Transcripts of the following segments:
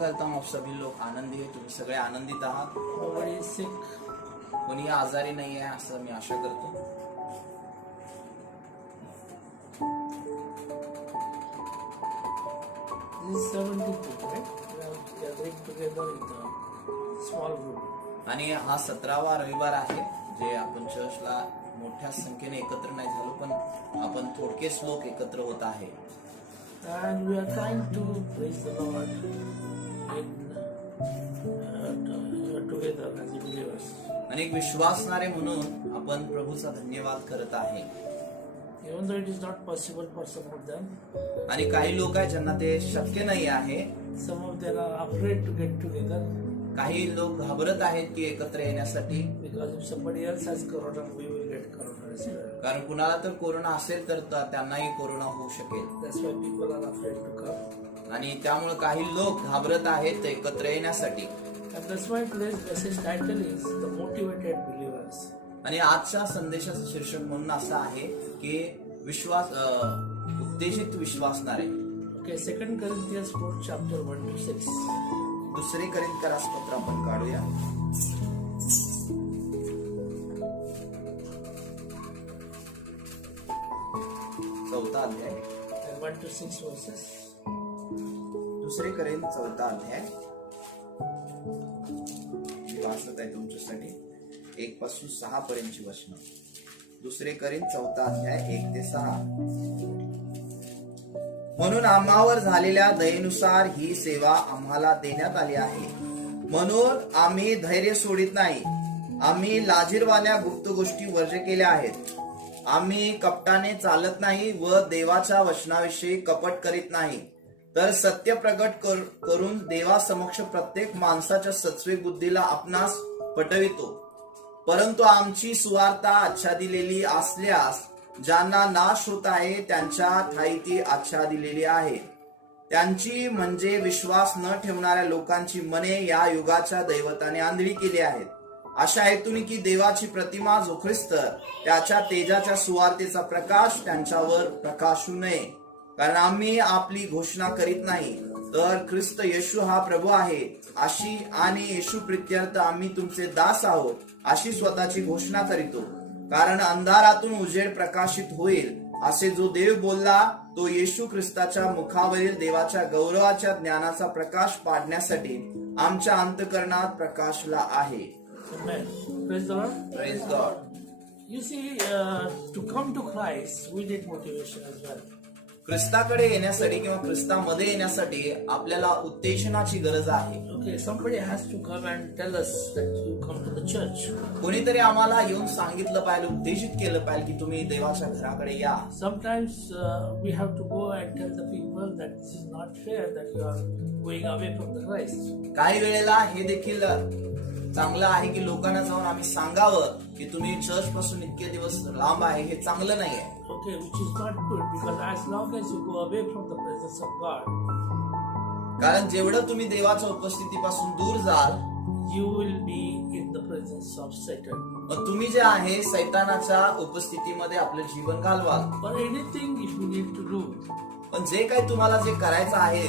करता हूँ आप सभी लोग आनंदी है, तुम्ही सगळे आनंदित आहात. Nobody is sick. कोणी आजारी नाही आहे असं मी आशा करतो. This is 70 people, right? We are gathering together in the small group. आणि हा 17वा रविवार आहे जे आपण चर्चला मोठ्या संख्येने एकत्र नाही झालो, पण आपण थोडकेच लोक एकत्र होत आहे. And we are trying to praise the Lord in together as believers. आणि एक विश्वासणारे म्हणून आपण प्रभूचा धन्यवाद करत आहे. Even though it is not possible for some of them, आणि काही लोक आहेत ज्यांना ते शक्य नाही आहे. some of them are afraid to get together काही लोक घाबरत आहेत की एकत्र येण्यासाठी, because if somebody else has corona, we will get corona as well. कारण कुणाला तर कोरोना असेल तर त्यांनाही कोरोना होऊ शकेल. That's why people are afraid to come. आणि त्यामुळे काही लोक घाबरत आहेत एकत्र येण्यासाठी. And that's why today's message title is The Motivated Believers. आणि आजच्या संदेशाचं शीर्षक म्हणून असं आहे की उत्तेजित विश्वासणारे. Okay, 2 Corinthians 4 chapter 1 to 6. दुसरे करिंथीयरास पत्र आपण काढूया. चौथा अध्याय And 1 to 6 verses. दुसरे करिंथ चौथा अध्याय मी वाचत आहे तुमच्यासाठी 1 पासून 6 पर्यंतची वचनं. दुसरे करिंथ चौथा अध्याय 1 ते 6. म्हणून आम्हावर झालेल्या दयेनुसार ही सेवा आम्हाला देण्यात आली आहे, म्हणून आम्ही धैर्य सोडित नाही. आम्ही लाजीरवाण्या गुप्त गोष्टी वर्ज्य केल्या आहेत. आम्ही कपटाने चालत नाही व देवाच्या वचनाविषयी कपट करीत नाही, तर सत्य प्रगट करून देवासमक्ष प्रत्येक माणसाच्या सत्विक बुद्धीला आपणास पटवितो. परंतु आमची सुवार्ता आच्छादिलेली असल्यास ज्यांना नाश होत आहे त्यांच्या ठायी ती आच्छादिलेली आहे. त्यांची म्हणजे विश्वास न ठेवणाऱ्या लोकांची मने या युगाच्या दैवताने आंधळी केली आहेत. अशा हेतून की देवाची प्रतिमा जो ख्रिस्त त्याच्या तेजाच्या सुवार्तेचा प्रकाश त्यांच्यावर प्रकाशू नये. कारण आम्ही आपली घोषणा करीत नाही, तर ख्रिस्त येशू हा प्रभू आहे अशी आणि येशू प्रित्यर्थ आम्ही तुमचे दास आहोत अशी स्वतःची घोषणा करीतो. कारण अंधारातून उजेड प्रकाशित होईल असे जो देव बोलला तो येशू ख्रिस्ताच्या मुखावरील देवाच्या गौरवाच्या ज्ञानाचा प्रकाश पाडण्यासाठी आमच्या अंतःकरणात प्रकाशला आहे. Amen. Praise the Lord. Praise God. You see, to come to Christ, we need motivation as well. ख्रिस्ताकडे येण्यासाठी किंवा ख्रिस्तामध्ये येण्यासाठी आपल्याला उत्तेजनाची गरज आहे. Okay, somebody has to come and tell us that you come to the church. कोणीतरी आम्हाला येऊन सांगितलं पाहिजे, उत्तेजित केलं पाहिजे की तुम्ही देवाच्या घराकडे या. Sometimes we have to go and tell the people that this is not fair that you are going away from the Christ. काही वेळेला हे देखील चांगलं आहे की लोकांना जाऊन आम्ही सांगावं की तुम्ही चर्च पासून इतके दिवस लांब आहे, हे चांगलं नाही आहे. Okay, which is not good because as long as you go away from the presence of God, कारण जेवढं तुम्ही देवाच्या उपस्थितीपासून दूर जाल, you will be in the presence of Satan. मग तुम्ही जे आहे सैतानाच्या उपस्थितीमध्ये आपलं जीवन घालवाल. For anything if you need to do, पण जे काही तुम्हाला जे करायचं आहे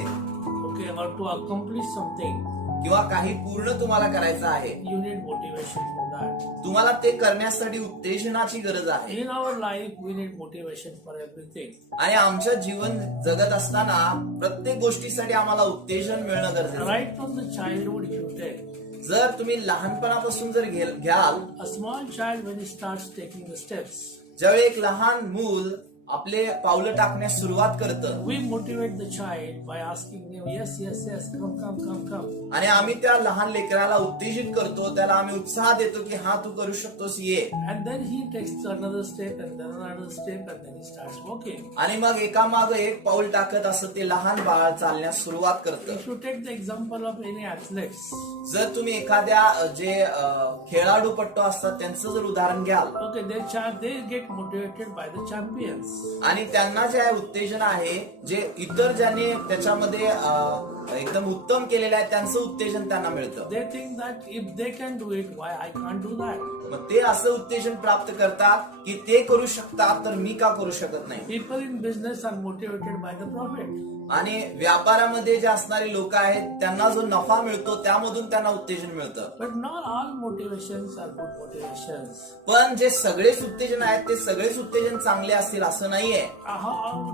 okay, or to accomplish something, किंवा काही पूर्ण तुम्हाला करायचं आहे, you need motivation for that. तुम्हाला ते करण्यासाठी उत्तेजनाची गरज आहे. In our life, we need motivation for everything. आणि आमचं जीवन जगत असताना प्रत्येक गोष्टीसाठी आम्हाला उत्तेजन मिळणं गरजेचं आहे. Right from the childhood, if you take, जर तुम्ही लहानपणापासून जर घ्याल, a small child when he starts taking the steps, ज्यावेळी एक लहान मूल आपले पावलं टाकण्यास सुरुवात करतं, we motivate the child by asking him, yes, yes, yes, come, come, come, come. आणि आम्ही त्या लहान लेकराला उत्तेजित करतो, त्याला आम्ही उत्साह देतो की हा तू करू शकतोस, ये. And then he takes another step and then another step and then he starts walking. आणि मग एकामागं एक पाऊल टाकत असं ते लहान बाळ चालण्यास सुरुवात करतं. If you take the example of any athletes, जर तुम्ही एखाद्या जे खेळाडूपट्टू असतात त्यांचं जर उदाहरण घ्याल, okay, they get motivated by the champions. आणि त्यांना जे आहे उत्तेजन आहे जे इतर ज्यांनी त्याच्यामध्ये एकदम उत्तम केलेलं आहे त्यांचं उत्तेजन त्यांना मिळतं. They think that if they can do it, why I can't do that? मग ते असं उत्तेजन प्राप्त करतात की ते करू शकतात तर मी का करू शकत नाही. People in business are motivated by the profit. आणि व्यापारामध्ये जे असणारे लोक आहेत त्यांना जो नफा मिळतो त्यामधून त्यांना उत्तेजन मिळतं. But not all motivations are good motivations. पण जे सगळेच उत्तेजन आहेत ते सगळेच उत्तेजन चांगले असतील असं नाहीये.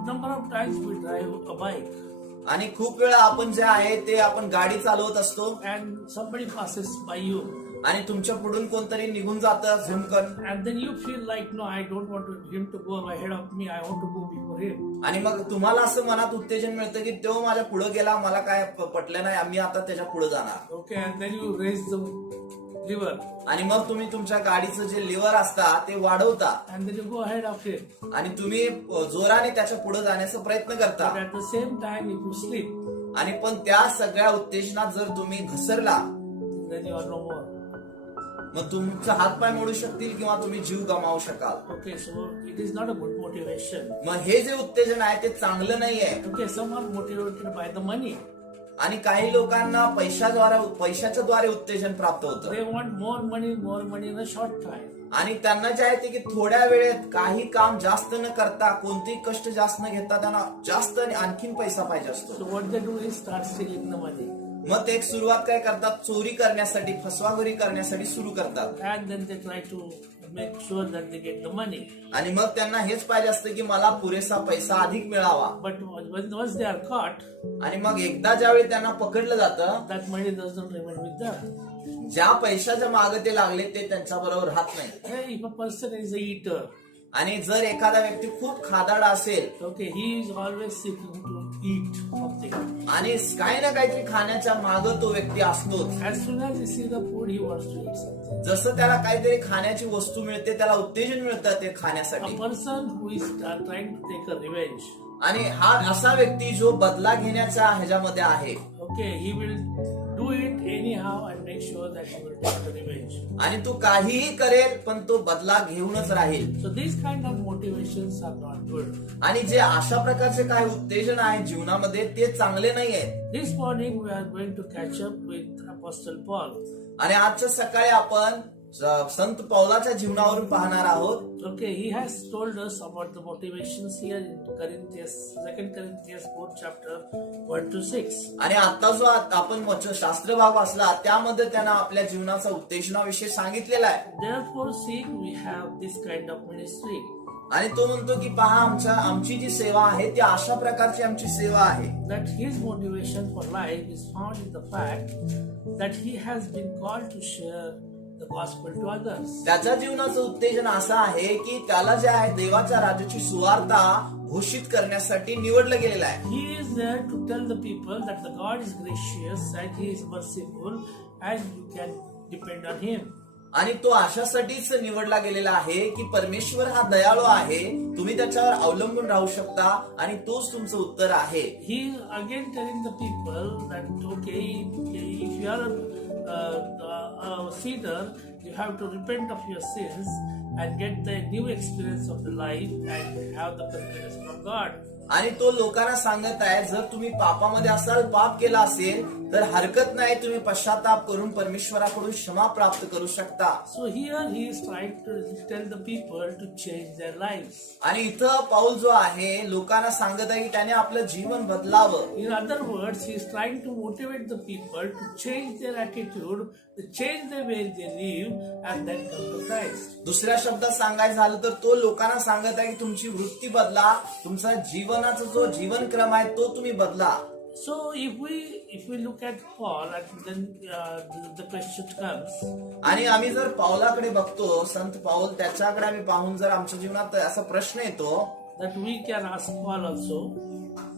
Number of times we drive a bike आणि खूप वेळा आपण जे आहे ते आपण गाडी चालवत असतो and somebody passes by you. आणि तुमच्या पुढून कोणतरी निघून जातं झुमकन And then you feel like, no, I don't want him to go ahead of me. I want to go before him. आणि मग तुम्हाला असं मनात उत्तेजन मिळतं की तो माझ्या पुढे गेला मला काय पटलं नाही आम्ही आता त्याच्या पुढे जाणार. Okay, and then you raise the lever. आणि मग तुम्ही तुमच्या गाडीचं जे लिव्हर असतात ते वाढवता And then you go ahead of him. आणि तुम्ही जोराने त्याच्या पुढे जाण्याचा प्रयत्न करता. But at the same time, if you sleep, आणि पण त्या सगळ्या उत्तेजनात जर तुम्ही घसरला then you are no more. मग तुमचा हातपाय मोडू शकतील किंवा तुम्ही जीव गमावू शकाल. Okay, so it is not a good motivation. मग हे जे उत्तेजन आहे ते चांगलं नाहीये. Okay, some are motivated by the money. आणि काही लोकांना पैशाच्या द्वारे उत्तेजन प्राप्त होतं. They want more money in a short time. आणि त्यांना जे आहे ते की थोड्या वेळेत काही काम जास्त न करता कोणतेही कष्ट जास्त न घेता त्यांना जास्त आणि आणखीन पैसा पाहिजे असतो. So what they do is start stealing the money. मग ते एक सुरुवात काय करतात चोरी करण्यासाठी फसवागिरी करण्यासाठी सुरू करतात. And then they try to make sure that they get the money. आणि मग त्यांना हेच पाहिजे असतं की मला पुरेसा पैसा अधिक मिळावा. But once they are caught, आणि मग एकदा ज्यावेळी त्यांना पकडलं जातं that money doesn't remain with them. ज्या पैशाच्या मागे ते लागले ते त्यांच्या बरोबर राहत नाही. Hey, if a person is a eater, आणि जर एखादा व्यक्ती खूप खादाडा असेल okay, he is always seeking to eat something. आणि काही ना काहीतरी खाण्याच्या मागे तो व्यक्ती असतोच. As soon as he sees the food, he wants to eat something. जसं त्याला काहीतरी खाण्याची वस्तू मिळते त्याला उत्तेजन मिळतं ते A खाण्यासाठी. person who is trying to take a revenge, आणि हा असा व्यक्ती जो बदला घेण्याच्या ह्याच्यामध्ये आहे. okay, he will do it anyhow and make sure that he will take the revenge. आणि तो काहीही करेल पण तो बदला घेऊनच राहील. So these kind of motivations are not good. आणि जे अशा प्रकारचे काही उत्तेजन आहे जीवनामध्ये ते चांगले नाही आहेत. This morning we are going to catch up with Apostle Paul. आणि आजच्या सकाळी आपण संत पौलाच्या जीवनावरून पाहणार आहोत. Okay, he has told us about the motivations here in Corinthians, 2 Corinthians 4th chapter 1 to 6. आणि आता जो आपण शास्त्र भाग वाचला त्यामध्ये त्यांना आपल्या जीवनाचा उत्तेजनाविषयी सांगितलेला आहे. Therefore, see, we have this kind of ministry. आणि तो म्हणतो की पहा आमची जी सेवा आहे ती अशा प्रकारची आमची सेवा आहे. That his motivation for life is found in the fact that he has been called to share the gospel to others. त्याच्या जीवनाचं उत्तेजन असं आहे की त्याला जे आहे देवाच्या राज्याची सुवार्ता घोषित करण्यासाठी निवडलं गेलेलं आहे. He is there to tell the people that the God is gracious and he is merciful and you can depend on him. आणि तो अशासाठीच निवडला गेलेला आहे की परमेश्वर हा दयाळू आहे तुम्ही त्याच्यावर अवलंबून राहू शकता आणि तोच तुमचं उत्तर आहे. He is again telling the people that okay, if you are a sinner, you have to repent of your sins and get the new experience of the life and have the forgiveness from God. आणि तो लोकांना सांगत आहे जर तुम्ही पापामध्ये असाल पाप केला असेल तर हरकत नाही तुम्ही पश्चाताप करून परमेश्वराकडून क्षमा प्राप्त करू शकता. So here he is trying to tell the people to change their lives. आणि इथं पाऊल जो आहे लोकांना सांगत आहे की त्याने आपलं जीवन बदलावं. In other words, he is trying to motivate the people to change their attitude, to change the way they live and then come to Christ. दुसऱ्या शब्दात सांगायचं झालं तर तो लोकांना सांगत आहे की तुमची वृत्ती बदला तुमचा जीवनाचा जो जीवनक्रम आहे तो तुम्ही बदला. So if we look at Paul, and then the question comes. आणि आम्ही जर पाऊलाकडे बघतो संत पाऊल त्याच्याकडे आम्ही पाहून जर आमच्या जीवनात असा प्रश्न येतो That we can ask Paul also.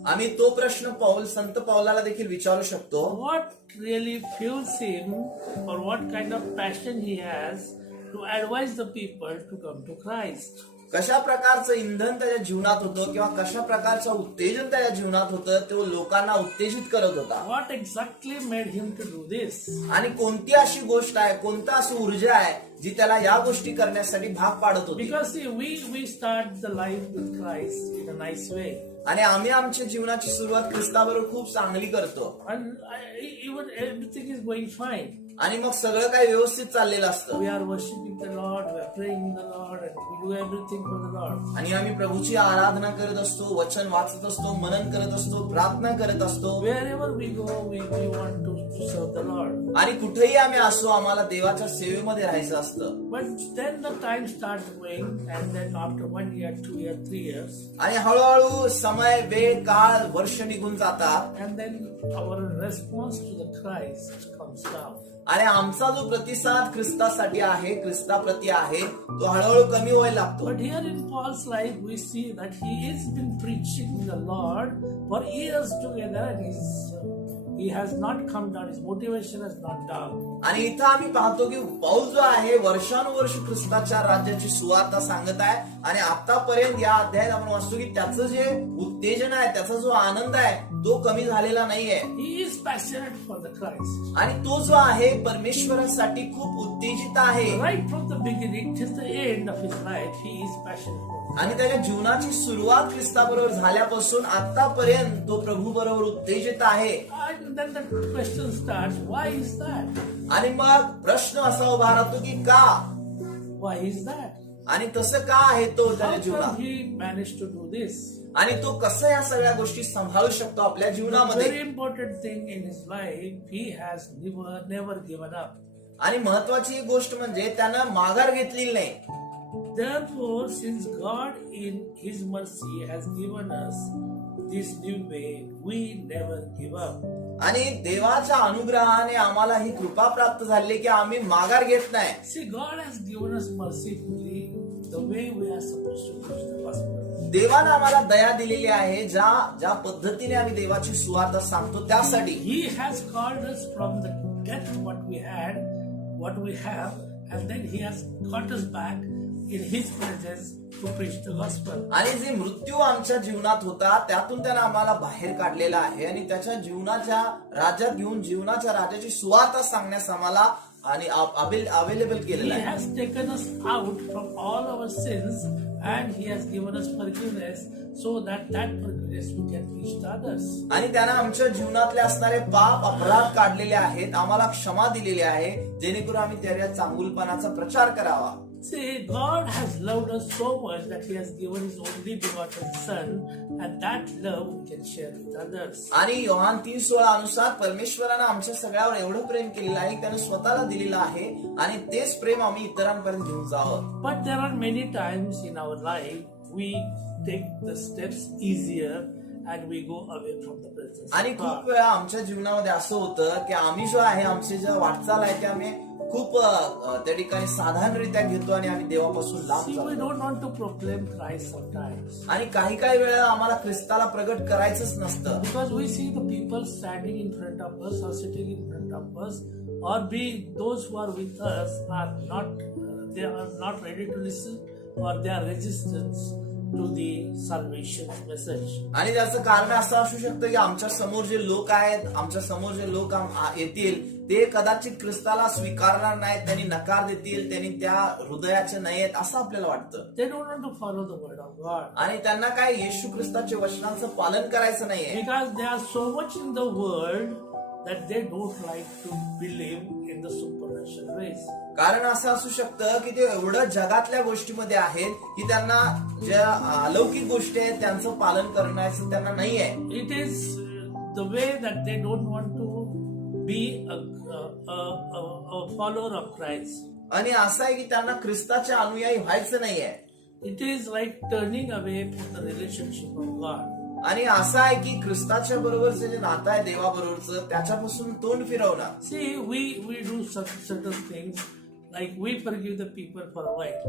आम्ही तो प्रश्न पाऊल संत पाऊलाला देखील विचारू शकतो. What really fuels him, or what kind of passion he has to advise the people to come to Christ? कशा प्रकारचं इंधन त्याच्या जीवनात होतं किंवा कशा प्रकारचं उत्तेजन त्याच्या जीवनात होतं तो लोकांना उत्तेजित करत होता. What exactly made him to do this? आणि कोणती अशी गोष्ट आहे कोणता अशी ऊर्जा आहे जी त्याला या गोष्टी करण्यासाठी भाग पाडत होती. Because see, we start the life with Christ in a nice way. आणि आम्ही आमच्या जीवनाची सुरुवात ख्रिस्ताबरोबर खूप चांगली करतो even everything is going fine. आणि मग सगळं काही व्यवस्थित चाललेलं असतं We are worshiping the Lord, we are praying the Lord, and we do everything for the Lord. आणि आम्ही प्रभूची आराधना करत असतो, वचन वाचत असतो, मनन करत असतो, प्रार्थना करत असतो Wherever we go, we want to serve the Lord. आणि कुठेही आम्ही असो आम्हाला देवाच्या सेवेमध्ये राहायचं असतं. But then the time starts going, and then after 1 year, 2 years, 3 years, आणि हळूहळू समय वेळ काळ वर्ष निघून जातात and then our response to the Christ comes down. आणि आमचा जो प्रतिसाद ख्रिस्तासाठी आहे, ख्रिस्ताप्रती आहे, तो हळूहळू कमी व्हायला लागतो. But here in Paul's life, we see that he has been preaching the Lord for years together, and he has not come down. His motivation has not down. आणि इथं आम्ही पाहतो की पौल जो आहे वर्षानुवर्ष ख्रिस्ताच्या राज्याची सुवार्ता सांगत आहे आणि आतापर्यंत या अध्यायात आपण वाचतो की त्याचं जे उत्तेजन आहे, त्याचा जो आनंद आहे तो कमी झालेला नाहीये. He is passionate for the Christ. आणि तो जो आहे परमेश्वरासाठी खूप उत्तेजित आहे. Right from the beginning till the end of his life, he is passionate for the आणि त्याच्या जीवनाची सुरुवात ख्रिस्ताबरोबर झाल्यापासून आतापर्यंत तो प्रभू बरोबर उत्तेजित आहे. And then the question starts, why is that? आणि मग प्रश्न असा उभा राहतो की का, Why is that? आणि तसं का आहे तो How त्याच्या come जीवनात, he managed to do this? आणि तो कसं या सगळ्या गोष्टी सांभाळू शकतो आपल्या The जीवनामध्ये. very important thing in his life, he has never given up. आणि महत्वाची एक गोष्ट म्हणजे त्यानं माघार घेतलेली नाही. Therefore, since God in his mercy has given us this new way, we never give up. आणि देवाच्या अनुग्रहाने आम्हाला ही कृपा प्राप्त झाली की आम्ही माघार घेत नाही. See, God has given us mercifully the way we are supposed to preach the gospel. देवानं आम्हाला दया दिलेली आहे, ज्या पद्धतीने आम्ही देवाची सुवार्ता सांगतो त्यासाठी. He has called us from the death what we have, and then he has got us back in his presence to preach the gospel. आणि जे मृत्यू आमच्या जीवनात होता त्यातून त्यानं आम्हाला बाहेर काढलेला आहे आणि त्याच्या जीवनाच्या राज्यात घेऊन जीवनाच्या राजाची सुवार्ता सांगण्यास आम्हाला आणि अवेलेबल केलेलं He आहे. has taken us out from all our sins, and he has given us forgiveness so that forgiveness we can preach to others. आणि त्यानं आमच्या जीवनातले असणारे पाप अपराध काढलेले आहेत, आम्हाला क्षमा दिलेली आहे जेणेकरून आम्ही त्याच्या चांगुलपणाचा प्रचार करावा. See, God has loved us so much that he has given his only begotten son, and that love we can share with others. आणि योहान 3:16 अनुसार परमेश्वरानं आमच्या सगळ्यावर एवढं प्रेम केलेलं आहे की त्यानं स्वतःला दिलेलं आहे आणि तेच प्रेम आम्ही इतरांपर्यंत घेऊन जावं. But there are many times in our life we take the steps easier and we go away from the presence आणि of खूप God. वेळा आमच्या जीवनामध्ये असं होतं की आम्ही जो आहे आमची ज्या वाटचाल आहे ते आम्ही खूप त्या ठिकाणी साधारणरित्या घेतो आणि आम्ही देवापासून लांब See, we जातो. don't want to proclaim Christ sometimes. आणि काही वेळा आम्हाला ख्रिस्ताला प्रगट करायचंच नसतं. Because we see the people standing in front of us or sitting in front of us, or those who are with us are they are not ready to listen, or they are resistant to the salvation message. आणि त्याचं कारण असं असू शकतं की आमच्या समोर जे लोक आहेत, आमच्या समोर जे लोक येतील ते कदाचित ख्रिस्ताला स्वीकारणार नाहीत, त्यांनी नकार देतील, त्यांनी त्या हृदयाचे नाहीत असं आपल्याला वाटतं. They don't want to follow the word of God. आणि त्यांना काय येशू ख्रिस्ताच्या वचनांचं पालन करायचं नाहीये. Because they are so much in the world that they don't like to believe in the supernatural ways. कारण असं असू शकतं की ते एवढं जगातल्या गोष्टीमध्ये आहेत की त्यांना ज्या अलौकिक गोष्टी आहेत त्यांचं पालन करण्याचं त्यांना नाहीये. It is the way that they don't want to be a follower of Christ. आणि असं आहे की त्यांना ख्रिस्ताचे अनुयायी व्हायचं नाहीये. It is like turning away from the relationship of God. आणि असं आहे की ख्रिस्ताच्या बरोबरचं जे नातं आहे देवाबरोबरचं त्याच्यापासून तोंड फिरवणार. See, we do certain things like we forgive the people for a while.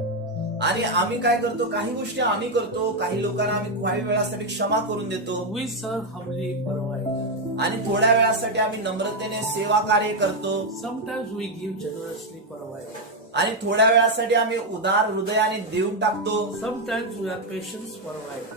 आणि आम्ही काय करतो, काही गोष्टी आम्ही करतो, काही लोकांना आम्ही काही वेळासाठी क्षमा करून देतो We serve humbly for a while. आणि थोड्या वेळासाठी आम्ही नम्रतेने सेवा कार्य करतो Sometimes we give generously for a while. आणि थोड्या वेळासाठी आम्ही उदार हृदयाने देऊन टाकतो Sometimes we are patient for a while.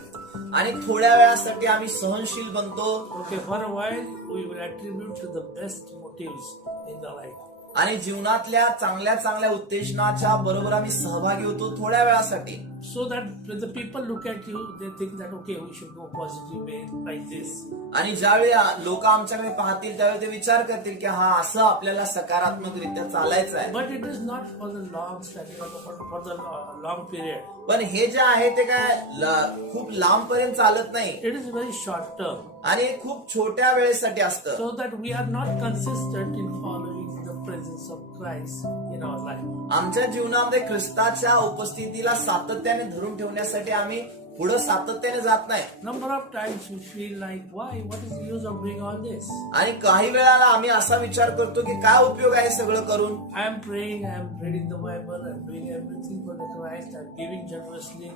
आणि थोड्या वेळासाठी आम्ही सहनशील बनतो. Okay, for a while we will attribute to the best motives in the life. आणि जीवनातल्या चांगल्या चांगल्या उत्तेजनाच्या बरोबर आम्ही सहभागी होतो थोड्या वेळासाठी. So that when the people look at you, they think that okay, we should go positive way like this. आणि ज्यावेळी लोक आमच्याकडे पाहतील त्यावेळी ते विचार करतील की हा असं आपल्याला सकारात्मकरित्या चालायचं आहे. But it is not for the long standing or for the long period. पण हे जे आहे ते काय खूप लांब पर्यंत चालत नाही It is very short term. आणि हे खूप छोट्या वेळेसाठी असतं. So that we are not consistent in following the presence of Christ in our life. आमच्या जीवनामध्ये ख्रिस्ताच्या उपस्थितीला सातत्याने धरून ठेवण्यासाठी आम्ही पुढे सातत्याने जात नाही. Number of times we feel like, why? What is the use of doing all this? आणि काही वेळाला आम्ही असा विचार करतो की काय उपयोग आहे सगळं करून. I am praying, I am reading the Bible, I am doing everything for the Christ, I am giving generously,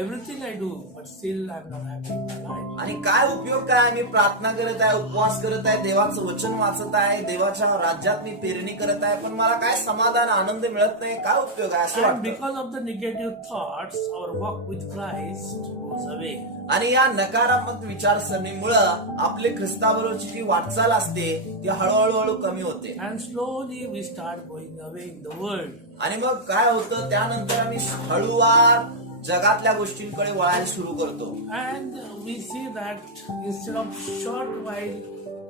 everything I do, but still I am not happy in my life. आणि काय उपयोग काय, मी प्रार्थना करत आहे, उपवास करत आहे, देवाचं वचन वाचत आहे, देवाच्या राज्यात मी पेरणी करत आहे, पण मला काय समाधान आनंद मिळत नाही, काय उपयोग आहे असं And वाटतं. because of the negative thoughts, our walk with Christ goes away. आणि या नकारात्मक विचारसरणीमुळं आपले ख्रिस्ताबरोबरची जी वाटचाल असते ती हळूहळू कमी होते. And slowly we start going away in the world. आणि मग काय होतं, त्यानंतर आम्ही हळूवार जगातल्या गोष्टींकडे वळायला सुरू करतो. And we see that instead of short while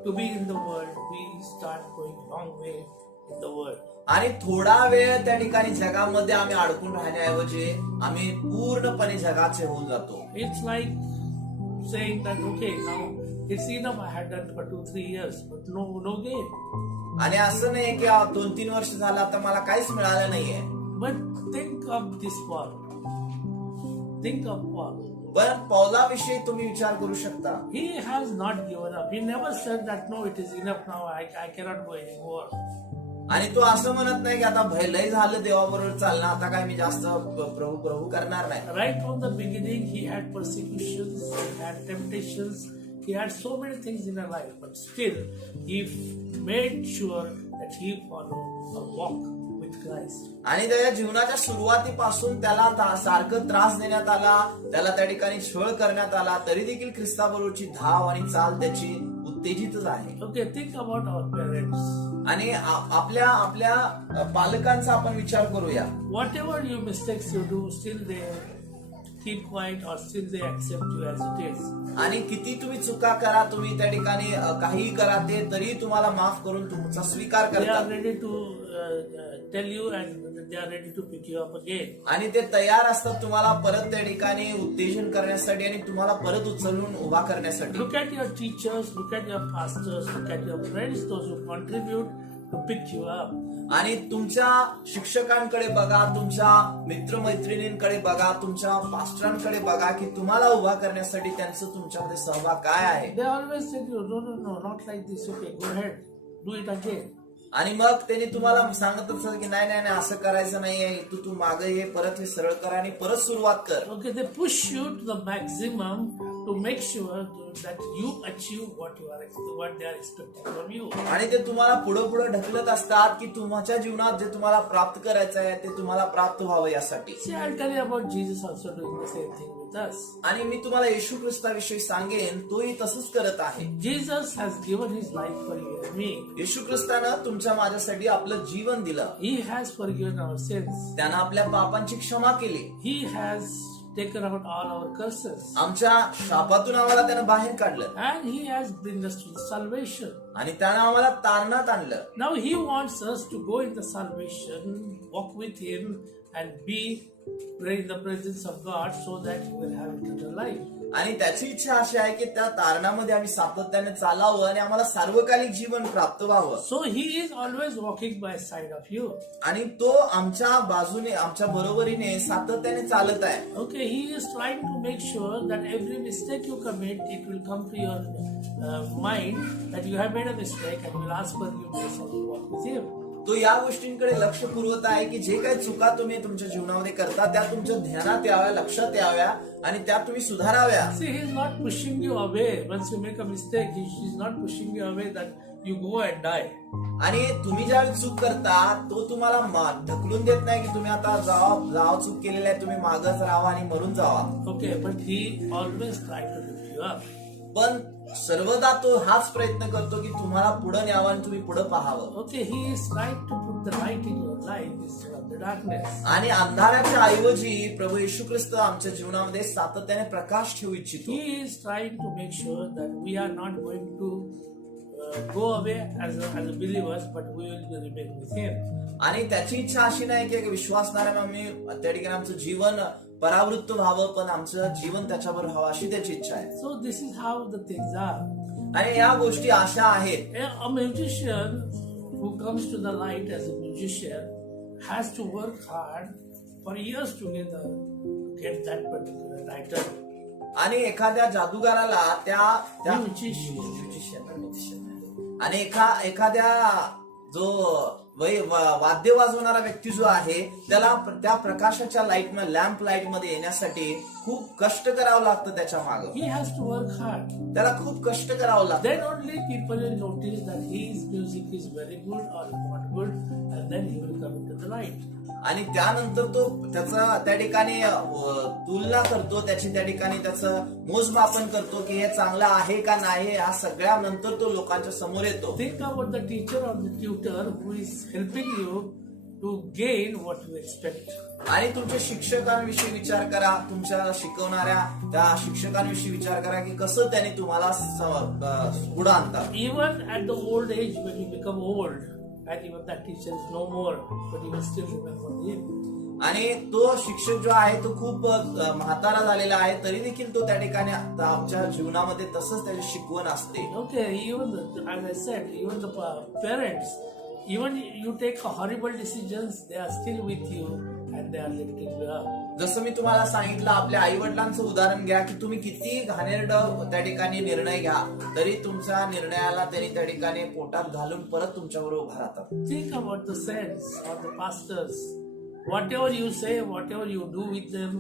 to be in the world, we start going long way in the world. आणि थोडा वेळ त्या ठिकाणी जगामध्ये आम्ही अडकून राहण्याऐवजी आम्ही पूर्णपणे जगाचे होऊन जातो. It's like saying that okay, now it's enough I had done for 2-3 years, but no gain. आणि असं नाही की 2-3 वर्ष झालं आता मला काहीच मिळालं नाहीये. But think of this Paul. Think of Paul. पण पौलाविषयी तुम्ही विचार करू शकता. He has not given up. He never said that no, it is enough now. I cannot go anymore. आणि तो असं म्हणत नाही की आता लय झालं देवाबरोबर चालणं, आता काय मी जास्त प्रभू प्रभू करणार नाही. Right from the beginning, he had persecutions, he had temptations, he had so many things in his life, but still he made sure that he followed a walk with Christ. आणि त्याच्या जीवनाच्या सुरुवातीपासून त्याला सारखं त्रास देण्यात आला, त्याला त्या ठिकाणी छळ करण्यात आला, तरी देखील ख्रिस्ताबरोबरची धाव आणि चाल त्याची उत्तेजितच आहे. Okay, think about our parents. आणि आपल्या पालकांचा आपण विचार करूया. Whatever your mistakes you do, still they keep quiet or still they accept you as it is. आणि किती तुम्ही चुका करा, तुम्ही त्या ठिकाणी काहीही करा, ते तरी तुम्हाला माफ करून तुमचा स्वीकार They are करतात. ready to tell you and they are ready to pick you up again. आणि ते तयार असतात तुम्हाला परत त्या ठिकाणी उत्तेजन करण्यासाठी आणि तुम्हाला परत उचलून उभा करण्यासाठी. Look at your teachers, look at your pastors, look at your friends, those who contribute to pick you up. आणि तुमच्या शिक्षकांकडे बघा, तुमच्या मित्रमैत्रिणींकडे बघा, तुमच्या पास्टरांकडे बघा की तुम्हाला उभा करण्यासाठी त्यांचं तुमच्यामध्ये सहभाग काय आहे. They always say to you, no, not like this. Okay, go ahead, do it again. आणि मग त्यांनी तुम्हाला सांगत असतात की नाही नाही नाही असं करायचं नाहीये, तू मागे ये, परत हे सरळ कर आणि परत सुरुवात कर. Okay, they push you to the maximum to make sure that you achieve what they are expecting from you. आणि ते तुम्हाला पुढे ढकलत असतात की तुमच्या जीवनात जे तुम्हाला प्राप्त करायचं आहे ते तुम्हाला प्राप्त व्हावं यासाठी. See, I'll tell you about Jesus also doing the same thing with us. आणि मी तुम्हाला येशू ख्रिस्ताविषयी सांगेन, तोही तसंच करत आहे. Jesus has given his life for you and me. येशू ख्रिस्तानं तुमच्या माझ्यासाठी आपलं जीवन दिलं. He has forgiven our sins. त्यानं आपल्या पापांची क्षमा केली. He has taken out all our curses. आमच्या शापातून आम्हाला त्यानं बाहेर काढलं And he has bring us to the salvation. आणि त्यानं आम्हाला तारणात आणलं. Now he wants us to go in the salvation, walk with him and be in the presence of God so that you will have eternal life. आणि त्याची इच्छा अशी आहे की त्या तारणामध्ये आम्ही सातत्याने चालावं आणि आम्हाला सार्वकालिक जीवन प्राप्त व्हावं. So he is always walking by side of you. आणि तो आमच्या बाजूने, आमच्या बरोबरीने सातत्याने चालत आहे. Okay, he is trying to make sure that every mistake you commit, it will come to your mind that you have made a mistake and will ask forgiveness and will walk with him. तो या गोष्टींकडे लक्ष पुरवत आहे की जे काही चुका तुम्ही तुमच्या जीवनामध्ये करता त्या तुमच्या ध्यानात याव्या, लक्षात याव्या आणि त्या तुम्ही सुधाराव्या. See, he is not pushing you away. Once you make a mistake, he is not pushing you away that you go and die. आणि तुम्ही ज्यावेळी चूक करता तो तुम्हाला ढकलून देत नाही की तुम्ही आता जावा चूक केलेली आहे, तुम्ही मागच राहा आणि मरून जावा. Okay, but he always tries to lift you up. पण सर्वदा तो हाच प्रयत्न करतो की तुम्हाला पुढे न्यावं आणि तुम्ही पुढे पाहावं. Okay, he is trying to put the light in your life instead of the darkness. आणि अंधाराच्या ऐवजी प्रभू येशू ख्रिस्त आमच्या जीवनामध्ये सातत्याने प्रकाश ठेवू इच्छितो. He is trying to make sure that we are not going to go away as a believers, but we will remain with him. आणि त्याची इच्छा अशी नाही की विश्वासणाऱ्या आम्ही त्या ठिकाणी आमचं जीवन परावृत्त व्हावं, पण आमचं जीवन त्याच्यावर व्हावं अशी त्याची इच्छा आहे. So this is how the things are. आणि या गोष्टी अशा आहेत. A musician who comes to the light as a musician has to work hard for years together to get that particular title. आणि एखाद्या जादूगाराला त्या Musician. आणि एखाद्या जो वाद्य वाजवणारा व्यक्ती जो आहे त्याला त्या प्रकाशाच्या लाईट लॅम्प लाईट मध्ये येण्यासाठी खूप कष्ट करावं लागतं. त्याच्या मागे He has to work hard. त्याला खूप कष्ट करावं लागतं. Then only people will notice that his music is very good or not good, and then he will come into the light. आणि त्यानंतर तो त्याचा त्या ठिकाणी तुलना करतो, त्याची त्या ठिकाणी त्याचं मोजमापन करतो की हे चांगलं आहे का नाही. हा सगळ्यानंतर तो लोकांच्या समोर येतो. Think about the teacher or the tutor who is helping you to gain what you expect. आणि तुमच्या शिक्षकांविषयी विचार करा, तुमच्या शिकवणाऱ्या त्या शिक्षकांविषयी विचार करा की कसं त्याने तुम्हाला पुढे आणतात. Even at the old age, when you become old, and even that teacher is no more, but you will still remember him. आणि तो शिक्षक जो आहे तो खूप म्हातारा झालेला आहे, तरी देखील तो त्या ठिकाणी आमच्या जीवनामध्ये तसंच त्याची शिकवण असते. Okay, even as I said, even the parents, even you take horrible decisions, they are still with you and they are lifting you up. जसं मी तुम्हाला सांगितलं, आपल्या आई वडिलांचं उदाहरण घ्या की तुम्ही किती घाणेरड त्या ठिकाणी निर्णय घ्या, तरी तुमच्या निर्णयाला त्यांनी त्या ठिकाणी पोटात घालून परत तुमच्याबरोबर उभा राहतात. Think about the saints or the pastors. Whatever you say, whatever you do with them,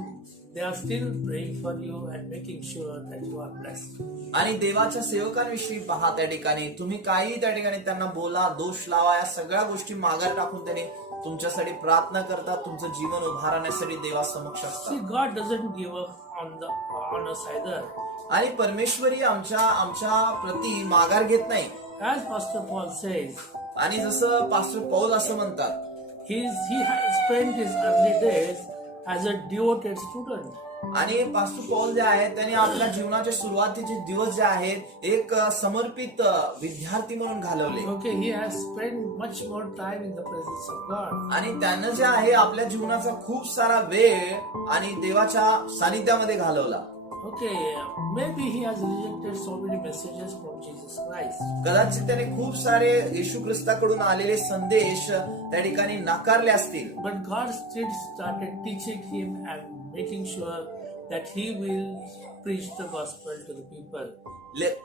they are still praying for you and making sure that you are blessed. आणि देवाच्या सेवकांविषयी पहा, त्या ठिकाणी तुम्ही काही त्या ठिकाणी त्यांना बोला, दोष लावा, या सगळ्या गोष्टी माघार टाकून त्यांनी तुमच्यासाठी प्रार्थना करतात, तुमचं जीवन उभारण्यासाठी देवा समक्ष See, असतात. God doesn't give up on us either. आणि परमेश्वरी आमच्या प्रती माघार घेत नाही. As Pastor Paul says, आणि जसं पास्टर पौल असं म्हणतात, he has spent his early days as a devoted student. आणि पास्टर पौल जे आहे त्यांनी आपल्या जीवनाच्या सुरुवातीचे दिवस जे आहेत एक समर्पित विद्यार्थी म्हणून घालवले. Okay, he has spent much more time in the presence of God. आणि त्यानं जे आहे आपल्या जीवनाचा खूप सारा वेळ आणि देवाच्या सानिध्यामध्ये घालवला. Okay, maybe he has rejected so many messages from Jesus Christ. कदाचित त्याने खूप सारे येशू ख्रिस्ताकडून आलेले संदेश त्या ठिकाणी नाकारले असतील. But God still started teaching him and making sure that he will preach the gospel to the people.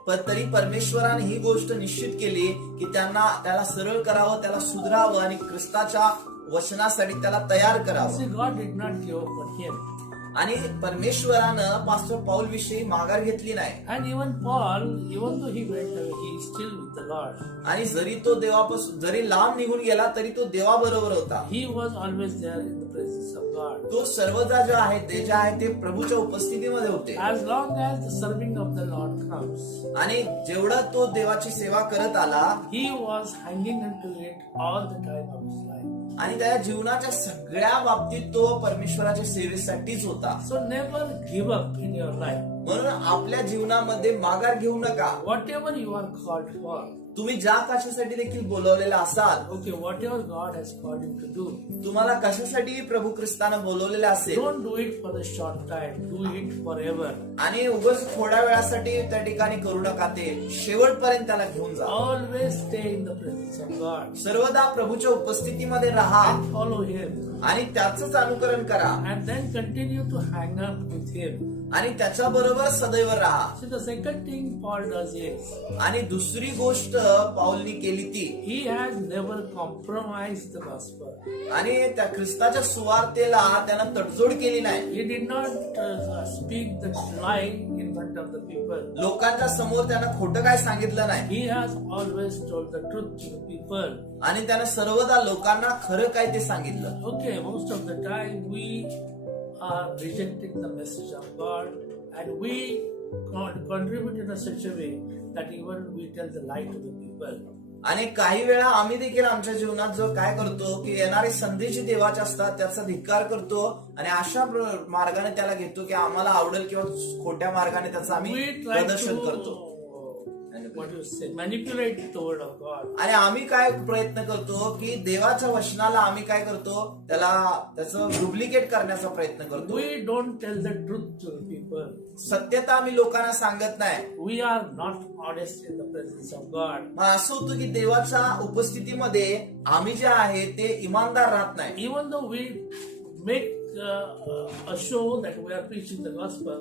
पण तरी परमेश्वराने ही गोष्ट निश्चित केली की त्याला सरळ करावं, त्याला सुधारावं आणि ख्रिस्ताच्या वचनासाठी त्याला तयार करावं. See, God did not give up on him. आणि परमेश्वरानं पास्टर पौल विषयी माघार घेतली नाही. And even Paul, even though he went away, he is still with the Lord. आणि जरी तो देवापासून जरी लांब निघून गेला तरी तो देवाबरोबर होता. He was always there in the presence of God. तो सर्वदा जे आहे ते प्रभूच्या उपस्थितीमध्ये होते. As long as the serving of the Lord comes, आणि जेवढा तो देवाची सेवा करत आला he was hanging onto it all the time of his life. आणि त्याच्या जीवनाच्या सगळ्या बाबतीत तो परमेश्वराच्या सेवेसाठीच होता. So never give up in your life. म्हणून आपल्या जीवनामध्ये माघार घेऊ नका. Whatever you are called for, तुम्ही ज्या कशासाठी देखील बोलवलेला असाल, okay, whatever God has called you to do, तुम्हाला कशासाठी प्रभू ख्रिस्तानं बोलवलेलं असेल, don't do it for a short time, do it forever. आणि उगाच थोड्या वेळासाठी त्या ठिकाणी करू नका, ते शेवटपर्यंत त्याला घेऊन जा. Always stay in the presence of God सर्वदा प्रभूच्या उपस्थितीमध्ये राहा and follow Him, आणि त्याचंच अनुकरण करा and then continue to hang up with Him. आणि त्याच्या बरोबर सदैव राहा. See, the second thing Paul does is, आणि दुसरी गोष्ट पाऊलनी केली ती, he has never compromised the gospel. आणि त्या ख्रिस्ताच्या सुवार्तेला त्यानं तडजोड केली नाही. He did not speak the lie in front of the people. लोकांच्या समोर त्यानं खोटं काय सांगितलं नाही. He has always told the truth to the people. आणि त्यानं सर्वदा लोकांना खरं काय ते सांगितलं. Okay, most of the time we are rejecting the message of God and we contribute in a such a way that even we tell the lie to the people. आणि काही वेळा आम्ही देखील आमच्या जीवनात जो काय करतो की येणारी संधी जी देवाची असतात त्याचा धिक्कार करतो आणि अशा मार्गाने त्याला घेतो की आम्हाला आवडेल किंवा खोट्या मार्गाने त्याचं आम्ही We try प्रदर्शन to करतो. what do you say, manipulate the word of God. आणि आम्ही काय प्रयत्न करतो की देवाच्या वचनाला आम्ही काय करतो त्याचं डुप्लिकेट करण्याचा प्रयत्न करतो. We don't tell the truth to the people. सत्यता आम्ही लोकांना सांगत नाही. We are not honest in the presence of God. मग असं होतं की देवाच्या उपस्थितीमध्ये आम्ही जे आहे ते इमानदार राहत नाही. Even though we make a show that we are preaching the gospel,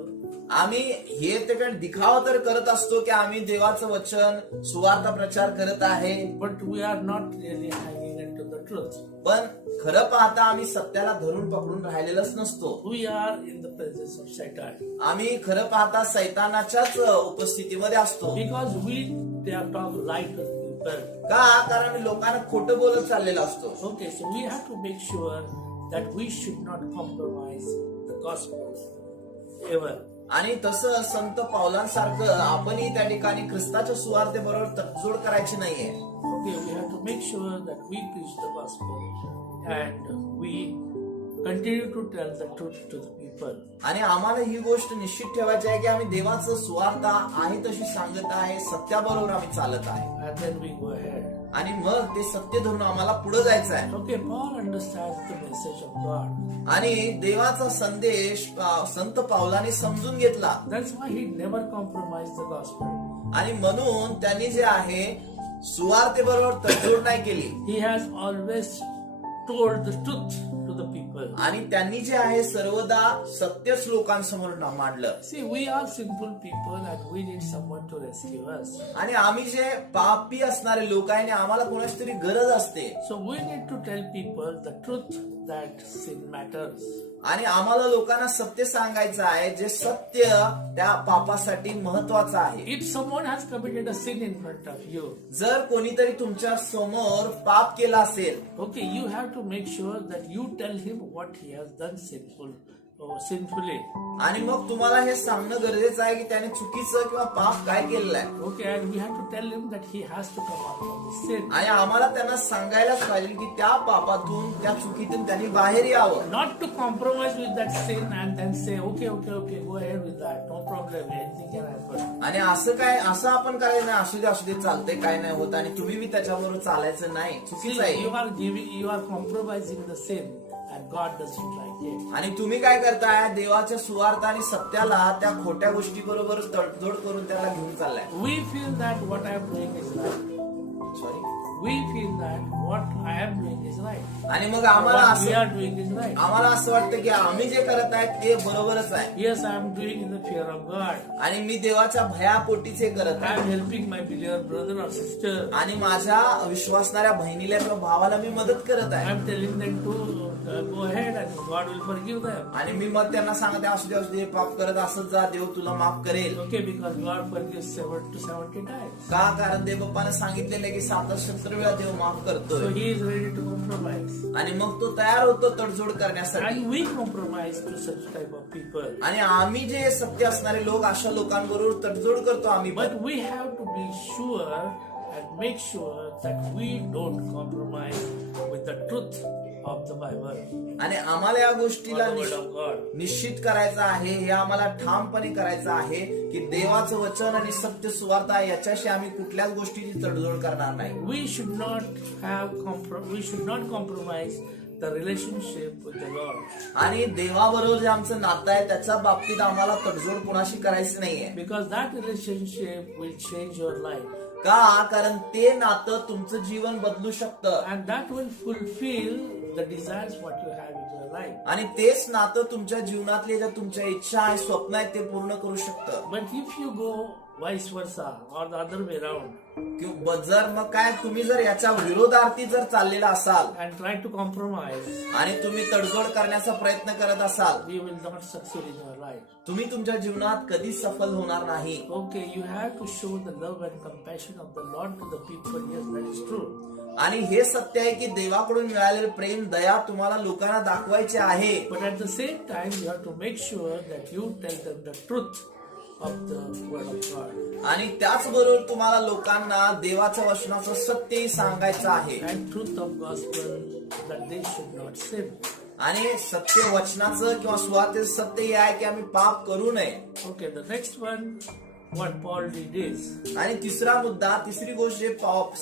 आम्ही हे ते काय दिखावा तर करत असतो की आम्ही देवाचं वचन सुवार्ता प्रचार करत आहे, but we are not really hanging into the truth. पण खरं पाहता आम्ही सत्याला धरून पकडून राहिलेलंच नसतो. We are in the presence of Satan आम्ही खरं पाहता सैतानाच्याच उपस्थितीमध्ये असतो. because we talk lie to the people. का? कारण आम्ही लोकांना खोटं बोलत चाललेलो असतो. Okay, so we have to make sure that we should not compromise the gospel ever. आणि तसं संत पावलांसारखं आपणही त्या ठिकाणी ख्रिस्ताच्या सुवार्तेबरोबर तडजोड करायची नाहीये. Okay, we have to make sure that we preach the gospel and we continue to tell the truth to the people. आणि आम्हाला ही गोष्ट निश्चित ठेवायची आहे की आम्ही देवाचं सुवार्ता आहे तशी सांगत आहे, सत्याबरोबर आम्ही चालत आहे. And then we go ahead. आणि मग ते सत्य धरून आम्हाला पुढे जायचं आहे. Okay, Paul understands the message of God. आणि देवाचा संदेश संत पावलाने समजून घेतला. That's why he never compromised the gospel. आणि म्हणून त्यांनी जे आहे सुवार्तेबरोबर तडजोड नाही केली. He has always told the truth to the people. आणि त्यांनी जे आहे सर्वदा सत्यच लोकांसमोर मांडलं. See, we are simple people and we need someone to rescue us. आणि आम्ही जे पापी असणारे लोक आहे आणि आम्हाला कोणाची तरी गरज असते. So we need to tell people the truth that sin matters. आणि आम्हाला लोकांना सत्य सांगायचं आहे जे सत्य त्या पापासाठी महत्वाचं आहे. If someone has committed a sin in front of you, जर कोणीतरी तुमच्या समोर पाप केला असेल, okay, you have to make sure that you tell him what he has done sinfully. आणि मग तुम्हाला हे सांगणं गरजेचं आहे की त्याने चुकीचं किंवा पाप काय केलेलं आहे. Okay, and we have to tell him that he has to come out of the sin. आणि आम्हाला त्यांना सांगायलाच पाहिजे की त्या पापातून त्या चुकीतून त्यांनी बाहेर यावं. Not to compromise with that sin and then say, okay, go ahead with that, no problem, anything can happen. आणि असं आपण करायचं नाही, असू दे चालतंय, काय नाही होत आणि तुम्ही बी त्याच्याबरोबर चालायचं नाही, चुकीचं आहे. You are compromising the sin and God doesn't like it. आणि तुम्ही काय करताय देवाच्या सुवार्ता आणि सत्याला त्या खोट्या गोष्टी बरोबर तडजोड करून त्याला घेऊन चाललाय. We feel that what I am doing is right. Sorry. We feel that what I am doing is right. आणि मग आम्हाला What we असं are doing is right. आम्हाला असं वाटतं की आम्ही जे करत आहे ते बरोबरच आहे. Yes, I am doing in the fear of God. आणि मी देवाच्या भयापोटीच हे करत I आहे. am helping my believer brother or sister. आणि माझ्या विश्वासणाऱ्या बहिणीला किंवा भावाला मी मदत करत I आहे. am telling them to go ahead and God will forgive them. आणि मी मग त्यांना सांगते असू दे पाप करत असत जा, देव तुला माफ करेल. Okay, because God forgives 7 to 70 times. का? कारण देवबापाने सांगितलेलं की 67 वेळा देव माफ So करतोय. he is ready to compromise. आणि मग तो तयार होतो तडजोड करण्यासाठी. And we compromise to such type of people. आणि आम्ही जे सत्य असणारे लोक अशा लोकांबरोबर तडजोड करतो आम्ही. But we have to be sure and make sure that we don't compromise with the truth of the Bible. आणि आम्हाला या गोष्टीला The word of God. निश्चित करायचं आहे, हे आम्हाला ठामपणे करायचं आहे की देवाचं वचन आणि सत्य सुवार्ता याच्याशी आम्ही कुठल्याच गोष्टीची तडजोड करणार नाही. We should not compromise the relationship with the Lord. आणि देवाबरोबर जे आमचं नातं आहे त्याच्या बाबतीत आम्हाला तडजोड कुणाशी करायची नाहीये. Because that relationship will change your life. का? कारण ते नातं तुमचं जीवन बदलू शकतं. And that will fulfill the desires what you have in your life. आणि तेच नातं तुमच्या जीवनातले ज्या तुमच्या इच्छा आहे, स्वप्न आहेत ते पूर्ण करू शकतं. But if you go vice versa or the other way around जर मग काय तुम्ही जर याच्या विरोधार्थी जर चाललेला असाल and try to compromise, आणि तुम्ही तडजोड करण्याचा प्रयत्न करत असाल, you will not succeed in your life. तुम्ही तुमच्या जीवनात कधीच सफल होणार नाही. Okay, you have to show the love and compassion of the Lord to the people. Yes, that is true. आणि हे सत्य आहे की देवाकडून मिळालेले प्रेम दया तुम्हाला लोकांना दाखवायचे आहे. But at the same time, you have to make sure that you tell them the truth of the Word of God. आणि त्याचबरोबर तुम्हाला लोकांना देवाच्या वचनाचं सत्यही सांगायचं आहे. And truth of gospel that they should not sin. आणि सत्य वचनाचं किंवा सुवार्तेचं सत्य हे आहे की आम्ही पाप करू नये. Okay, the next one, what Paul did is, आणि तिसरा मुद्दा, तिसरी गोष्ट जे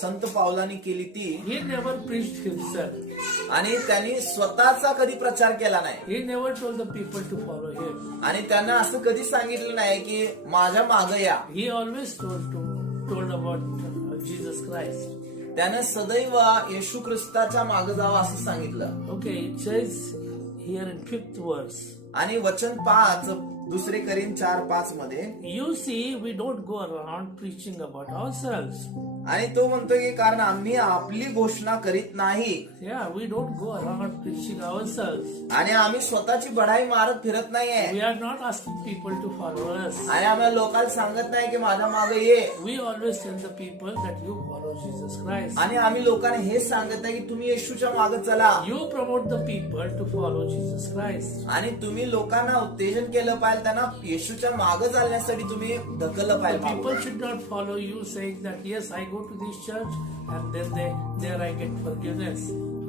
संत पावलांनी केली ती, he never preached himself. आणि त्यांनी स्वतःचा कधी प्रचार केला नाही. He never told the people to follow him. आणि त्यांना असं कधी सांगितलं नाही की माझ्या मागे या. He always told about Jesus Christ. त्यानं सदैव येशू ख्रिस्ताच्या मागे जावं असं सांगितलं. Okay, it says here in 5th verse, आणि वचन 5 दुसरे करीन 4:5 मध्ये, you see, we don't go around preaching about ourselves. आणि तो म्हणतो की कारण आम्ही आपली घोषणा करीत नाही. Yeah, we don't go around preaching ourselves. आणि आम्ही स्वतःची बढाई मारत फिरत नाहीये. We are not asking people to follow us. आणि आम्ही लोकांना सांगत नाही की माझ्या मागे ये. We always tell the people that you follow Jesus Christ. आणि आम्ही लोकांना हे सांगत नाही की तुम्ही येशूच्या मागे चला. You promote the people to follow Jesus Christ. आणि तुम्ही लोकांना उत्तेजन केलं पाहिजे, त्यांना येशूच्या मागे चालण्यासाठी तुम्ही ढकललं The पाहिजे. people should not follow you saying that yes, I go to this church and then there I get forgiveness.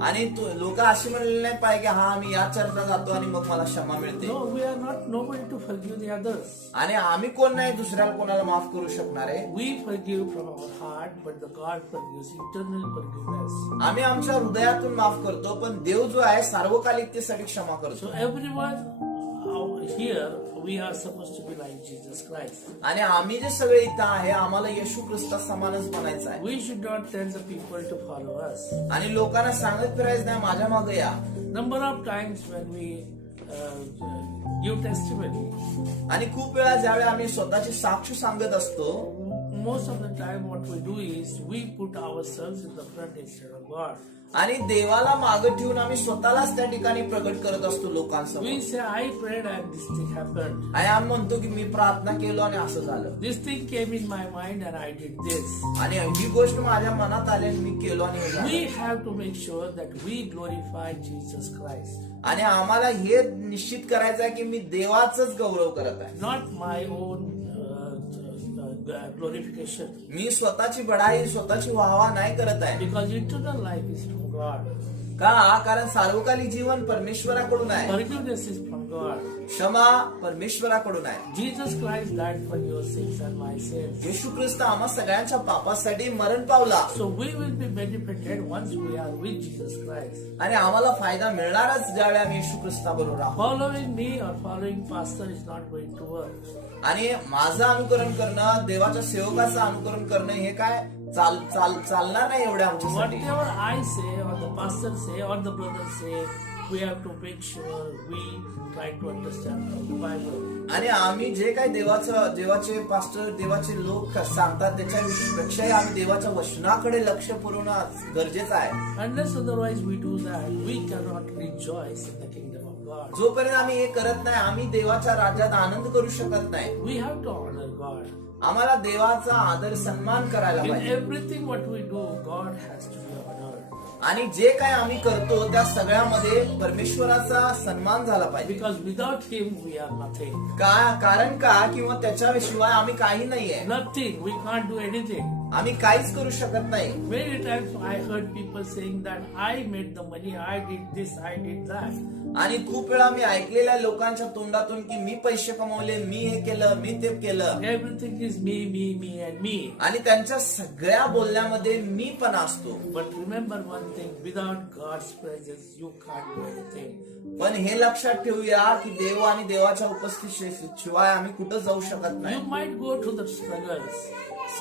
आणि लोक अशी म्हणले नाही पाहिजे की हा आम्ही या चर्चला जातो आणि मग मला क्षमा मिळते. No, we are not nobody to forgive the others. आणि आम्ही कोण नाही दुसऱ्याला कोणाला माफ करू शकणार आहे. We forgive from our heart, but the God forgives eternal forgiveness. आम्ही आमच्या हृदयातून माफ करतो, पण देव जो आहे सार्वकालिकतेसाठी क्षमा करतो. So everyone here, we are supposed to be like Jesus Christ. आणि आम्ही जे सगळे इथं आहे आम्हाला येशू ख्रिस्ता समानच बनायचं आहे. We should not tell the people to follow us. आणि लोकांना सांगत फिरायचं नाही माझ्या मागे या. Number of times when we give testimony, आणि खूप वेळा ज्यावेळी आम्ही स्वतःची साक्ष सांगत असतो, most of the time what we do is we put ourselves in the front instead of God. आणि देवाला मागे ठेवून आम्ही स्वतःलाच त्या ठिकाणी प्रगट करत असतो लोकांसमोर. We say, I prayed and this thing happened. आणि आम्ही म्हणतो की मी प्रार्थना केलो आणि असं झालं. This thing came in my mind and I did this. आणि ही गोष्ट माझ्या मनात आली आणि मी केलो आणि हे झालं. We have to make sure that we glorify Jesus Christ. आणि आम्हाला हे निश्चित करायचं आहे की मी देवाचाच गौरव करत आहे, Not my own glorification. मी स्वतःची बढाई स्वतःची वाहवा नाही करत आहे. Because eternal life is from God. का? कारण सार्वकालिक जीवन परमेश्वराकडून आहे. Forgiveness is from God. क्षमा परमेश्वराकडून आहे. Jesus Christ died for your sins and my sins. येशू ख्रिस्त आम्हा सगळ्यांच्या पापासाठी मरण पावला. So we will be benefited once we are with Jesus Christ. आणि आम्हाला फायदा मिळणारच ज्यावेळी आम्ही येशू ख्रिस्ताबरोबर आहोत. Following me or following pastor is not going to work. आणि माझं अनुकरण करणं, देवाच्या सेवकाचं अनुकरण करणं हे काय चालणार नाही एवढ्या आमच्यासाठी. Whatever I say or the pastor say or the brother say, we have to make sure we try to understand from the Bible. आणि आम्ही जे काही देवाचे पास्टर देवाचे लोक सांगतात त्याच्यापेक्षाही आम्ही देवाच्या वचनाकडे लक्ष पुरवणं गरजेचं आहे. Unless otherwise we do that, we cannot rejoice in the kingdom of God. जोपर्यंत आम्ही हे करत नाही आम्ही देवाच्या राज्यात आनंद करू शकत नाही. We have to honor God. आम्हाला देवाचा आदर सन्मान करायला In पाहिजे. everything what we do, God has to be honored. आणि जे काय आम्ही करतो त्या सगळ्यामध्ये परमेश्वराचा सन्मान झाला पाहिजे. Because without Him we are nothing. कारण का किंवा त्याच्याशिवाय आम्ही काही नाहीये. Nothing. We can't do anything. आम्ही काहीच करू शकत नाही. Many times I heard people saying that I made the money, I did this, I did that. आणि खूप वेळा मी ऐकलेल्या लोकांच्या तोंडातून की मी पैसे कमवले, मी हे केलं, मी ते केलं. Everything is me, me, me and me. आणि त्यांच्या सगळ्या बोलण्यामध्ये मी पण असतो. But remember one thing, without God's presence you can't do anything. पण हे लक्षात ठेवूया की देव आणि देवाच्या उपस्थितीशिवाय आम्ही कुठं जाऊ शकत नाही. You might go to the struggles.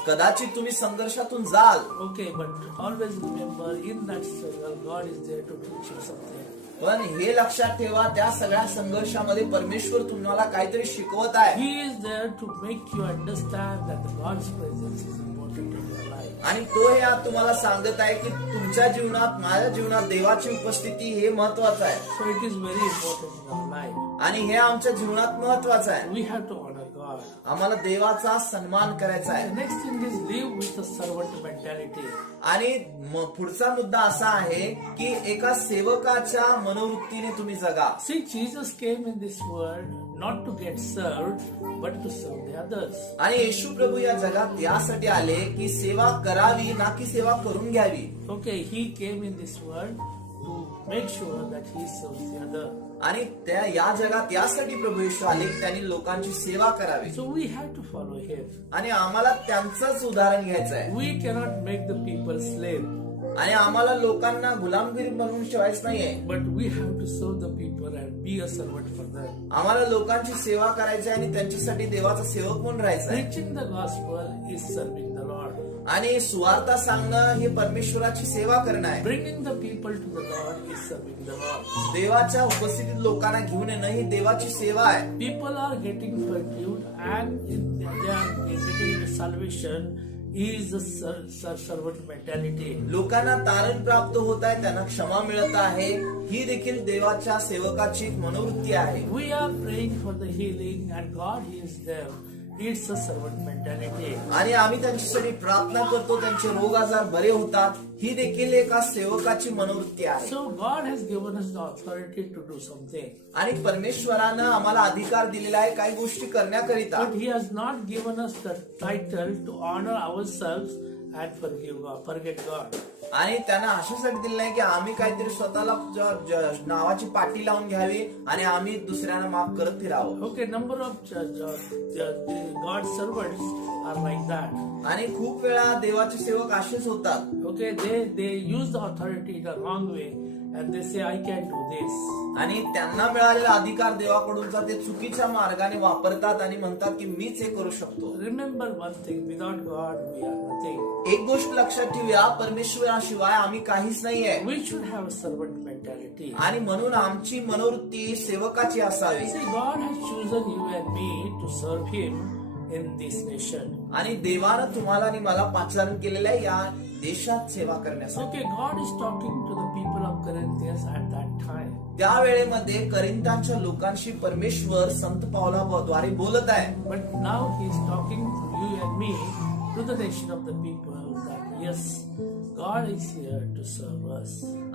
कदाचित तुम्ही संघर्षातून जाल. Okay, but always remember in that struggle God is there to teach you something. पण हे लक्षात ठेवा त्या सगळ्या संघर्षामध्ये परमेश्वर तुम्हाला काहीतरी शिकवत आहे. He is there to make you understand that the God's presence is important in your life. आणि तो हे आज तुम्हाला सांगत आहे की तुमच्या जीवनात माझ्या जीवनात देवाची उपस्थिती हे महत्वाचं आहे. So it is very important in our life. आणि हे आमच्या जीवनात महत्वाचं आहे. We have to honor God. God. आम्हाला देवाचा सन्मान करायचा The आहे. next thing is live with a servant mentality. आणि पुढचा मुद्दा असा आहे की एका सेवकाच्या मनोवृत्तीने तुम्ही जगा. See, Jesus came in this world not to get served, but to serve the others. आणि येशू प्रभू या जगात यासाठी आले की सेवा करावी, ना की सेवा करून घ्यावी. Okay, he came in this world to make sure that he serves the other. आणि त्या या जगात यासाठी प्रभू येशू आले की त्यांनी लोकांची सेवा करावी. So we have to follow him. आणि आम्हाला त्यांचंच उदाहरण घ्यायचं आहे. We cannot make the people slave, आणि आम्हाला लोकांना गुलामगिरी बनवून ठेवायचं नाहीये. but we have to serve the people and be a servant for them. आम्हाला लोकांची सेवा करायची आहे आणि त्यांच्यासाठी देवाचा सेवक म्हणून राहायचं आहे. Preaching the gospel is serving the Lord. आणि सुवार्ता सांगणं हे परमेश्वराची सेवा करणं आहे. Bringing the people to the Lord is serving the Lord. देवाच्या उपस्थितीत लोकांना घेऊन येणं ही देवाची सेवा आहे. People are getting forgiven and they are getting the salvation is a servant mentality. लोकांना तारण प्राप्त होत आहे, त्यांना क्षमा मिळत आहे, ही देखील देवाच्या सेवकाची एक मनोवृत्ती आहे. We are praying for the healing and God heals them. It's a servant mentality. आणि आम्ही त्यांच्यासाठी प्रार्थना करतो, त्यांचे रोग आजार बरे होतात, ही देखील एका सेवकाची मनोवृत्ती आहे. So God has given us the authority to do something. आणि परमेश्वरानं आम्हाला अधिकार दिलेला आहे काही गोष्टी करण्याकरिता. But He has not given us the title to honor ourselves and forget God. आणि त्यांना अशासाठी दिलं नाही की आम्ही काहीतरी स्वतःला नावाची पाटी लावून घ्यावी आणि आम्ही दुसऱ्यांना माफ करत फिरावं. Okay, number of God's servants are like that. आणि खूप वेळा देवाचे सेवक असेच होतात. Okay, they use the authority in a wrong way and they say, I can do this. आणि त्यांना मिळालेला अधिकार देवाकडूनचा ते चुकीच्या मार्गाने वापरतात आणि म्हणतात की मीच हे करू शकतो. Remember one thing, without God we are nothing. एक गोष्ट लक्षात ठेवूया, परमेश्वराशिवाय आम्ही काहीच नाहीये. We should have a servant mentality. आणि म्हणून आमची मनोवृत्ती सेवकाची असावी. See, God has chosen you and me to serve Him in this nation. आणि देवानं तुम्हाला आणि मला पाचारण केलेलं आहे या देशात सेवा करण्यासाठी. Okay, God is talking to the people of Corinthians at that time. त्या वेळेमध्ये करिंथांच्या लोकांशी परमेश्वर संत पावलाद्वारे बोलत आहे. But now He is talking to you and me, to the nation of the people, that yes, God is here to serve us.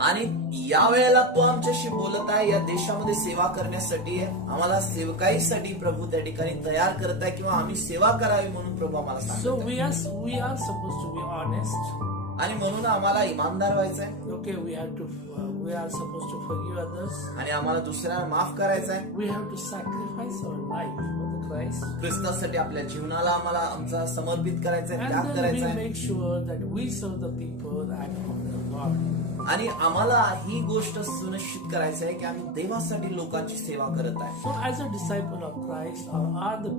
आणि या वेळेला तो आमच्याशी बोलत आहे या देशामध्ये सेवा करण्यासाठी. आम्हाला सेवकाईसाठी प्रभू त्या ठिकाणी तयार करत आहे किंवा आम्ही सेवा करावी म्हणून प्रभू आम्हाला So सांगत आहे. we are supposed to be honest. आणि म्हणून आम्हाला इमानदार व्हायचंय. Okay, we are supposed to forgive others. आणि आम्हाला दुसऱ्यांना माफ करायचंय. We have to sacrifice our life for the Christ. ख्रिस्तासाठी आपल्या जीवनाला आम्हाला आमचा समर्पित करायचंय, And त्याग then we करायचंय. make sure that we serve the people and honor God. आणि आम्हाला ही गोष्ट सुनिश्चित करायचं आहे की आम्ही देवासाठी लोकांची सेवा करत आहे. So as a disciple of Christ, or are the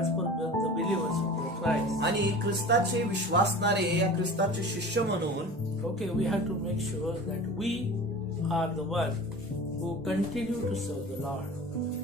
as per the believers of Christ, आणि ख्रिस्ताचे विश्वासणारे या ख्रिस्ताचे शिष्य म्हणून okay, we have to make sure that we are the one who continue to serve the Lord.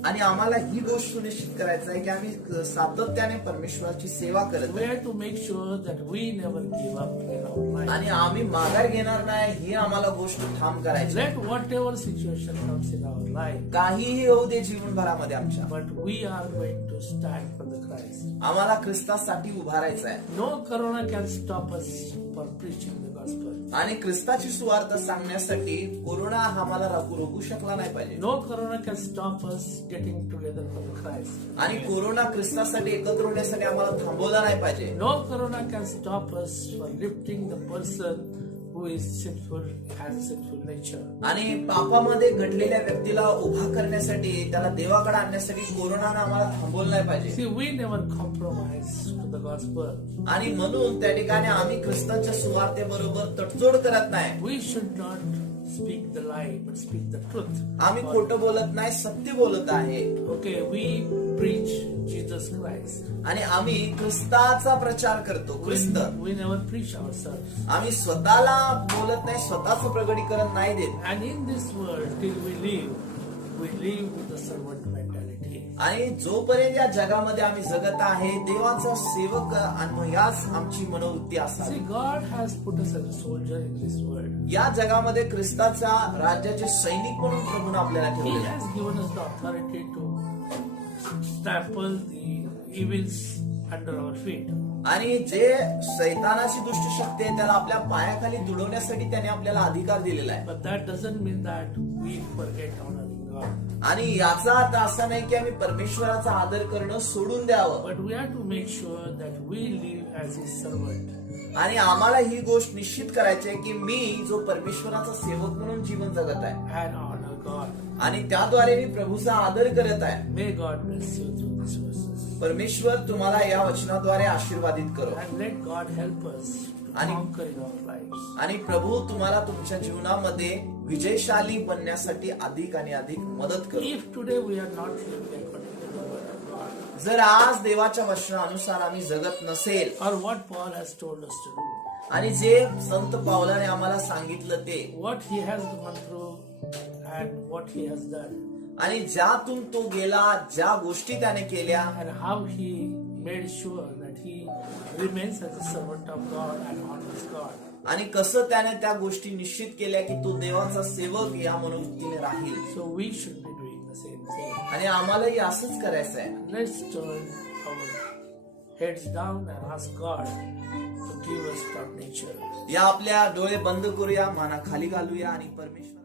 आणि आम्हाला ही गोष्ट सुनिश्चित करायचं आहे की आम्ही सातत्याने परमेश्वराची सेवा करत We आहे. have to make sure that we never give up in our life. आणि आम्ही माघार घेणार नाही ही आम्हाला गोष्ट ठाम करायची आहे. Let whatever situation comes in our life, काहीही होऊ दे जीवनभरामध्ये आमच्या, but we are going to stand for the Christ. आम्हाला ख्रिस्तासाठी उभारायचं आहे. No corona can stop us for preaching the gospel. आणि ख्रिस्ताची सुवार्ता सांगण्यासाठी कोरोना आम्हाला रोखू शकला नाही पाहिजे. No corona can stop us getting together for the Christ. आणि कोरोना ख्रिस्तासाठी एकत्र होण्यासाठी आम्हाला थांबवला नाही पाहिजे. No corona can stop us for lifting the person who is sinful, has a sinful nature. आणि पापामध्ये घडलेल्या व्यक्तीला उभा करण्यासाठी त्याला देवाकडे आणण्यासाठी कोरोनानं आम्हाला थांबवलं नाही पाहिजे. See, we never compromise to the gospel. आणि म्हणून त्या ठिकाणी आम्ही ख्रिस्ताच्या सुवार्तेबरोबर तडजोड करत नाही. We should not speak the lie, but speak the truth. आम्ही खोटं बोलत नाही, सत्य बोलत आहे. Okay, we preach Jesus Christ. आणि आम्ही ख्रिस्ताचा प्रचार करतो. ख्रिस्त We never preach ourselves. आम्ही स्वतःला बोलत नाही, स्वतःचं प्रगटीकरण नाही देत. And in this world, till we live with the servant mentality. आणि जोपर्यंत या जगामध्ये आम्ही जगत आहे देवाचा सेवक आणि याच आमची मनोवृत्ती See, असावी. God has put us as a soldier in this world. या जगामध्ये ख्रिस्ताच्या राज्याचे सैनिक म्हणून प्रभूने आपल्याला He ठेवले. has given us the authority to trample the evils under our feet. आणि जे सैतानाची दुष्ट शक्ती आहे त्याला आपल्या पायाखाली दुडवण्यासाठी त्याने आपल्याला अधिकार दिलेला आहे. But that doesn't mean that we forget honoring God. आणि याचा अर्थ असा नाही की आम्ही परमेश्वराचा आदर करणं सोडून द्यावं, But we have to make sure that we live as His servant. आणि आम्हाला ही गोष्ट निश्चित करायची आहे की मी जो परमेश्वराचा सेवक म्हणून जीवन जगत आहे And honor God. आणि त्याद्वारे मी प्रभूचा आदर करत आहे. May God bless you through these verses. परमेश्वर तुम्हाला या वचनाद्वारे आशीर्वादित करो And let God help us to आणि- conquer in our lives. आणि प्रभू तुम्हाला तुमच्या जीवनामध्ये विजयशाली बनण्यासाठी अधिक आणि अधिक मदत करो. If today we are not living according to the word of God, जर आज देवाच्या वचनानुसार आम्ही जगत नसेल or what Paul has told us to do, आणि जे संत पावलाने आम्हाला सांगितलं ते what he has gone through and what he has done, आणि ज्यातून तो गेला, ज्या गोष्टी त्याने केल्या and how he made sure that he remains as a servant of God and honors God. आणि कसं त्याने त्या गोष्टी निश्चित केल्या की तो देवाचा सेवक या मनोवृत्तीने राहील. So we should be doing the same thing. आणि आम्हालाही असंच करायचं आहे. Let's turn our heads down and ask God to give us that nature. या आपल्या डोळे बंद करूया, माना खाली घालूया आणि परमेश्वर